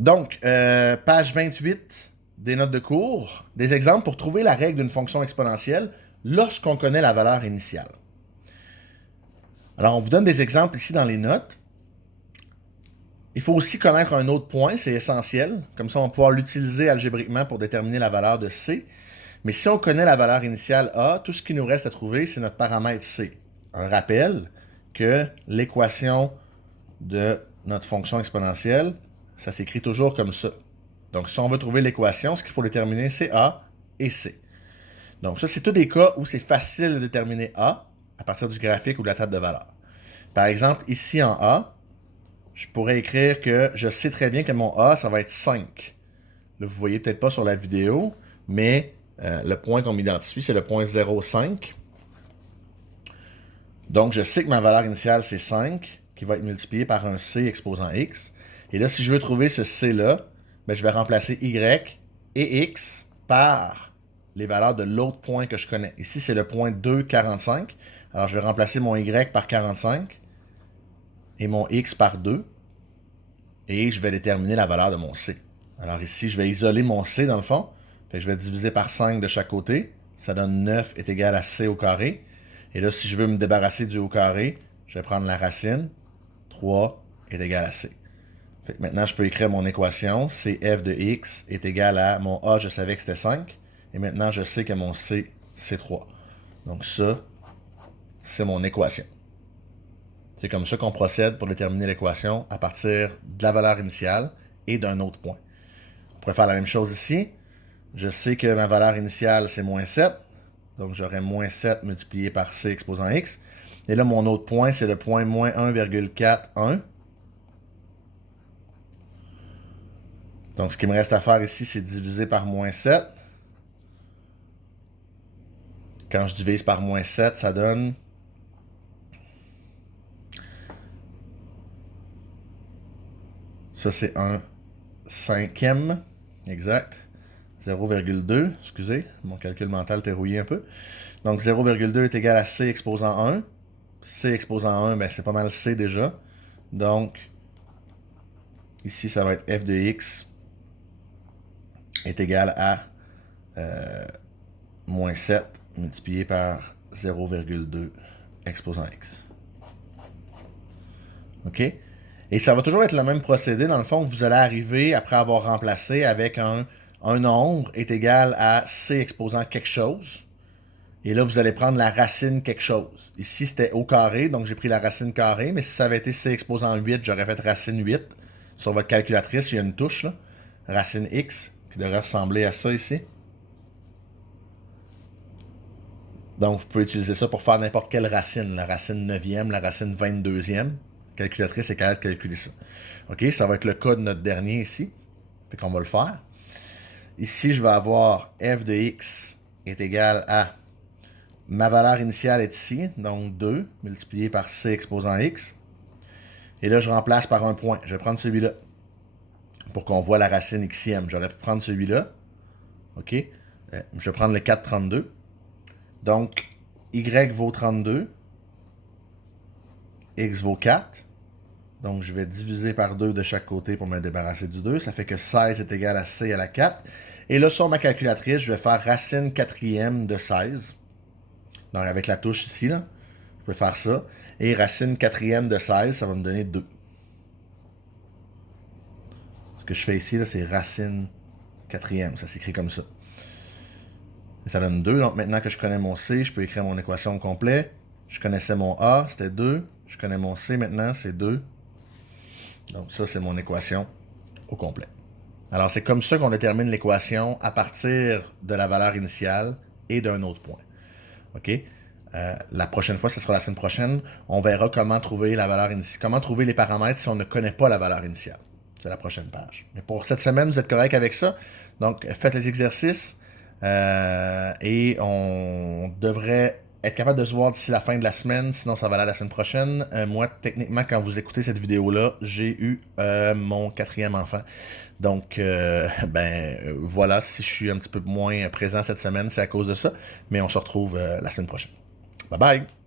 Donc, page 28 des notes de cours, des exemples pour trouver la règle d'une fonction exponentielle lorsqu'on connaît la valeur initiale. Alors, on vous donne des exemples ici dans les notes. Il faut aussi connaître un autre point, c'est essentiel. Comme ça, on va pouvoir l'utiliser algébriquement pour déterminer la valeur de C. Mais si on connaît la valeur initiale A, tout ce qui nous reste à trouver, c'est notre paramètre C. Un rappel que l'équation de notre fonction exponentielle, ça s'écrit toujours comme ça. Donc, si on veut trouver l'équation, ce qu'il faut déterminer, c'est A et C. Donc, ça, c'est tous des cas où c'est facile de déterminer A à partir du graphique ou de la table de valeur. Par exemple, ici en A, je pourrais écrire que je sais très bien que mon A, ça va être 5. Là, vous ne voyez peut-être pas sur la vidéo, mais le point qu'on m'identifie, c'est le point 0,5. Donc, je sais que ma valeur initiale, c'est 5, qui va être multiplié par un C exposant X. Et là, si je veux trouver ce C-là, ben, je vais remplacer Y et X par les valeurs de l'autre point que je connais. Ici, c'est le point 2,45. Alors, je vais remplacer mon Y par 45 et mon X par 2. Et je vais déterminer la valeur de mon C. Alors ici, je vais isoler mon C dans le fond. Fait que je vais diviser par 5 de chaque côté. Ça donne 9 est égal à C au carré. Et là, si je veux me débarrasser du au carré, je vais prendre la racine. 3 est égal à C. Fait que maintenant, je peux écrire mon équation. CF de X est égal à mon A, je savais que c'était 5. Et maintenant, je sais que mon C, c'est 3. Donc ça, c'est mon équation. C'est comme ça qu'on procède pour déterminer l'équation à partir de la valeur initiale et d'un autre point. On pourrait faire la même chose ici. Je sais que ma valeur initiale, c'est moins 7. Donc, j'aurai moins 7 multiplié par C exposant X. Et là, mon autre point, c'est le point moins 1,41. Donc, ce qui me reste à faire ici, c'est diviser par moins 7. Quand je divise par moins 7, ça donne... Ça, c'est un cinquième. Exact. 0,2. Excusez, mon calcul mental était rouillé un peu. Donc, 0,2 est égal à C exposant 1. C exposant 1, ben, c'est pas mal C déjà. Donc, ici, ça va être f de x est égal à moins 7 multiplié par 0,2 exposant x. OK? Et ça va toujours être le même procédé. Dans le fond, vous allez arriver, après avoir remplacé, avec un nombre est égal à C exposant quelque chose. Et là, vous allez prendre la racine quelque chose. Ici, c'était au carré, donc j'ai pris la racine carrée. Mais si ça avait été C exposant 8, j'aurais fait racine 8. Sur votre calculatrice, il y a une touche, là. Racine X, qui devrait ressembler à ça ici. Donc, vous pouvez utiliser ça pour faire n'importe quelle racine. La racine 9e, la racine 22e. La calculatrice est capable de calculer ça. OK, ça va être le cas de notre dernier ici. Fait qu'on va le faire. Ici, je vais avoir f de x est égal à... Ma valeur initiale est ici, donc 2 multiplié par c exposant x. Et là, je remplace par un point. Je vais prendre celui-là pour qu'on voit la racine xième. J'aurais pu prendre celui-là. OK? Je vais prendre le 4,32. Donc, y vaut 32. X vaut 4. Donc, je vais diviser par 2 de chaque côté pour me débarrasser du 2. Ça fait que 16 est égal à C à la 4. Et là, sur ma calculatrice, je vais faire racine quatrième de 16. Donc, avec la touche ici, là, je peux faire ça. Et racine quatrième de 16, ça va me donner 2. Ce que je fais ici, là, c'est racine quatrième. Ça s'écrit comme ça. Et ça donne 2. Donc, maintenant que je connais mon C, je peux écrire mon équation au complet. Je connaissais mon A, c'était 2. Je connais mon C maintenant, c'est 2. Donc, ça, c'est mon équation au complet. Alors, c'est comme ça qu'on détermine l'équation à partir de la valeur initiale et d'un autre point. OK? La prochaine fois, ce sera la semaine prochaine, on verra comment trouver la valeur initiale, comment trouver les paramètres si on ne connaît pas la valeur initiale. C'est la prochaine page. Mais pour cette semaine, vous êtes correct avec ça. Donc, faites les exercices et on devrait être capable de se voir d'ici la fin de la semaine, sinon ça va aller la semaine prochaine. Moi, techniquement, quand vous écoutez cette vidéo-là, j'ai eu mon 4e enfant. Donc, voilà, si je suis un petit peu moins présent cette semaine, c'est à cause de ça. Mais on se retrouve la semaine prochaine. Bye bye!